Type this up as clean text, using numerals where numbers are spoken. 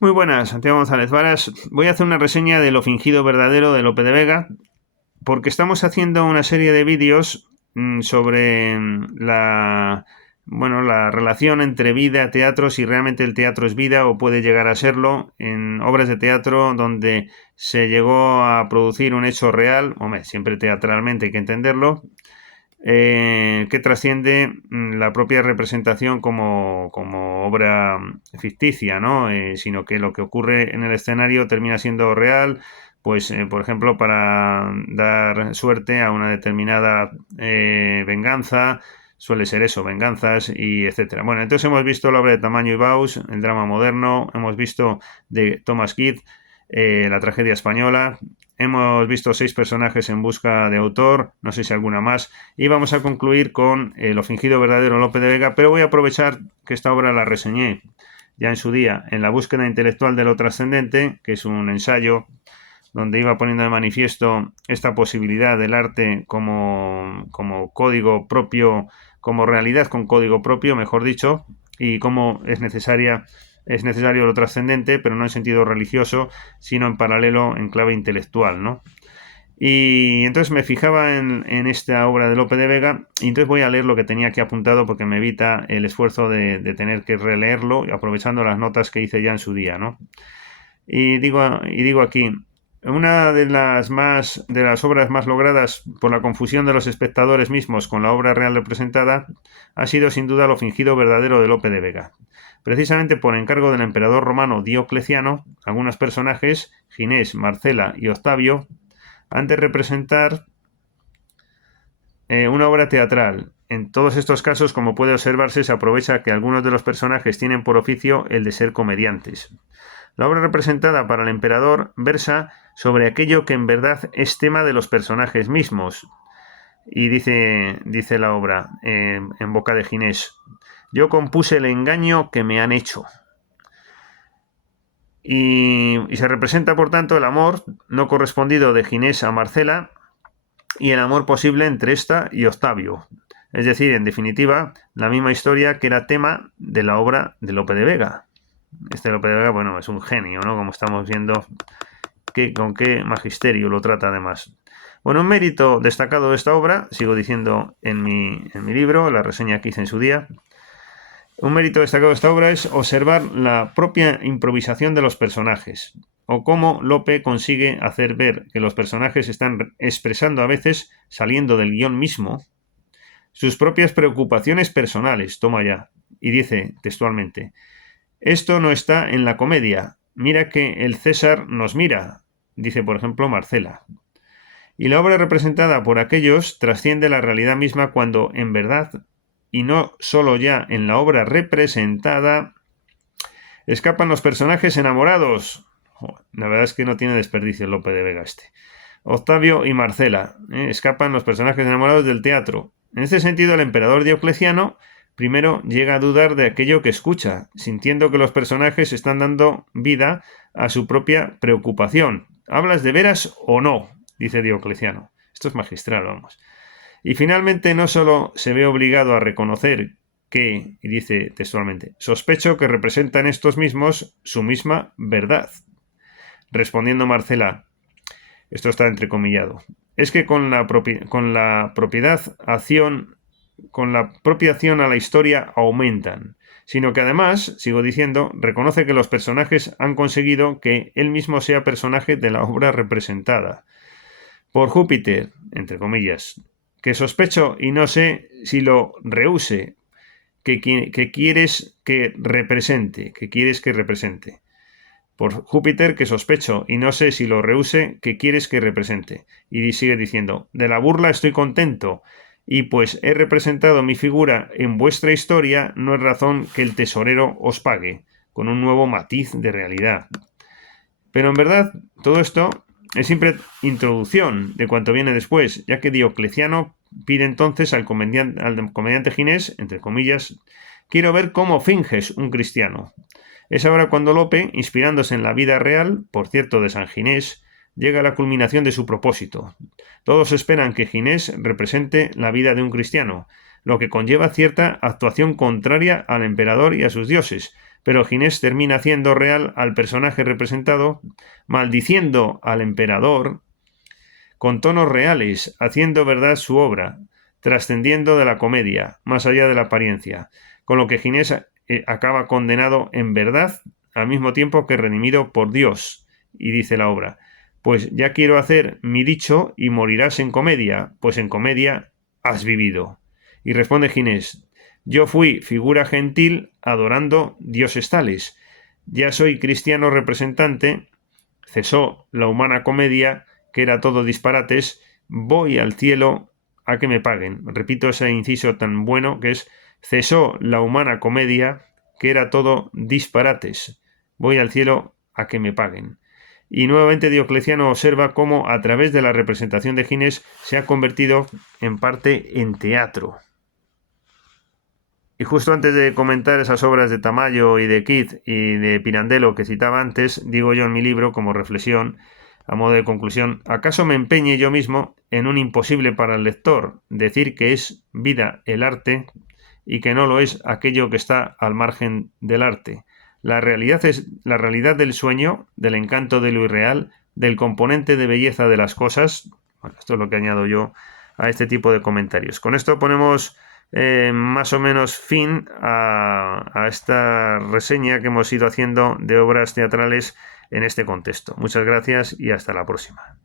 Muy buenas, Santiago González Varas. Voy a hacer una reseña de Lo fingido verdadero de Lope de Vega, porque estamos haciendo una serie de vídeos sobre la relación entre vida, teatro, si realmente el teatro es vida o puede llegar a serlo, en obras de teatro donde se llegó a producir un hecho real, hombre, siempre teatralmente hay que entenderlo, que trasciende la propia representación como obra ficticia, ¿no? Sino que lo que ocurre en el escenario termina siendo real, pues, por ejemplo, para dar suerte a una determinada venganza, suele ser eso, venganzas y etcétera. Bueno, entonces hemos visto la obra de Tamayo y Baus, el drama moderno, hemos visto de Thomas Kidd, la tragedia española, hemos visto 6 personajes en busca de autor, no sé si alguna más, y vamos a concluir con Lo fingido verdadero Lope de Vega, pero voy a aprovechar que esta obra la reseñé ya en su día en La búsqueda intelectual de lo trascendente, que es un ensayo donde iba poniendo de manifiesto esta posibilidad del arte como código propio, como realidad con código propio, mejor dicho, y cómo es necesario lo trascendente, pero no en sentido religioso, sino en paralelo en clave intelectual, ¿no? Y entonces me fijaba en esta obra de Lope de Vega y entonces voy a leer lo que tenía aquí apuntado porque me evita el esfuerzo de tener que releerlo, aprovechando las notas que hice ya en su día, ¿no? Y digo aquí, una de las obras más logradas por la confusión de los espectadores mismos con la obra real representada ha sido sin duda Lo fingido verdadero de Lope de Vega. Precisamente por encargo del emperador romano Diocleciano, algunos personajes, Ginés, Marcela y Octavio, han de representar una obra teatral. En todos estos casos, como puede observarse, se aprovecha que algunos de los personajes tienen por oficio el de ser comediantes. La obra representada para el emperador versa sobre aquello que en verdad es tema de los personajes mismos. Y dice la obra en boca de Ginés: yo compuse el engaño que me han hecho. Y se representa, por tanto, el amor no correspondido de Ginés a Marcela y el amor posible entre esta y Octavio. Es decir, en definitiva, la misma historia que era tema de la obra de Lope de Vega. Este Lope de Vega, bueno, es un genio, ¿no? Como estamos viendo, con qué magisterio lo trata además. Bueno, un mérito destacado de esta obra, sigo diciendo en mi libro, la reseña que hice en su día, un mérito destacado de esta obra es observar la propia improvisación de los personajes, o cómo Lope consigue hacer ver que los personajes están expresando a veces, saliendo del guión mismo, sus propias preocupaciones personales, toma ya, y dice textualmente: esto no está en la comedia, mira que el César nos mira, dice por ejemplo Marcela. Y la obra representada por aquellos trasciende la realidad misma cuando, en verdad, y no solo ya en la obra representada, escapan los personajes enamorados. La verdad es que no tiene desperdicio el Lope de Vega este. Octavio y Marcela, escapan los personajes enamorados del teatro. En este sentido, el emperador Diocleciano primero llega a dudar de aquello que escucha, sintiendo que los personajes están dando vida a su propia preocupación. ¿Hablas de veras o no?, dice Diocleciano. Esto es magistral, vamos. Y finalmente no solo se ve obligado a reconocer que, y dice textualmente, sospecho que representan estos mismos su misma verdad. Respondiendo Marcela, esto está entrecomillado, es que con la propia acción a la historia aumentan, sino que además, sigo diciendo, reconoce que los personajes han conseguido que él mismo sea personaje de la obra representada. Por Júpiter, entre comillas, que sospecho y no sé si lo rehúse, que quieres que represente, Por Júpiter, que sospecho y no sé si lo rehúse, que quieres que represente. Y sigue diciendo: de la burla estoy contento, y pues he representado mi figura en vuestra historia, no es razón que el tesorero os pague, con un nuevo matiz de realidad. Pero en verdad, todo esto es simple introducción de cuanto viene después, ya que Diocleciano pide entonces al comediante Ginés, entre comillas, quiero ver cómo finges un cristiano. Es ahora cuando Lope, inspirándose en la vida real, por cierto de San Ginés, llega a la culminación de su propósito. Todos esperan que Ginés represente la vida de un cristiano, lo que conlleva cierta actuación contraria al emperador y a sus dioses, pero Ginés termina haciendo real al personaje representado, maldiciendo al emperador, con tonos reales, haciendo verdad su obra, trascendiendo de la comedia, más allá de la apariencia, con lo que Ginés acaba condenado en verdad, al mismo tiempo que redimido por Dios. Y dice la obra: pues ya quiero hacer mi dicho y morirás en comedia, pues en comedia has vivido. Y responde Ginés: yo fui figura gentil adorando dioses tales. Ya soy cristiano representante, cesó la humana comedia, que era todo disparates, voy al cielo a que me paguen. Repito ese inciso tan bueno que es: cesó la humana comedia, que era todo disparates, voy al cielo a que me paguen. Y nuevamente Diocleciano observa cómo a través de la representación de Ginés se ha convertido en parte en teatro. Y justo antes de comentar esas obras de Tamayo y de Keith y de Pirandello que citaba antes, digo yo en mi libro como reflexión, a modo de conclusión: ¿acaso me empeñe yo mismo en un imposible para el lector, decir que es vida el arte y que no lo es aquello que está al margen del arte? La realidad es la realidad del sueño, del encanto de lo irreal, del componente de belleza de las cosas. Bueno, esto es lo que añado yo a este tipo de comentarios. Con esto ponemos más o menos fin a esta reseña que hemos ido haciendo de obras teatrales en este contexto. Muchas gracias y hasta la próxima.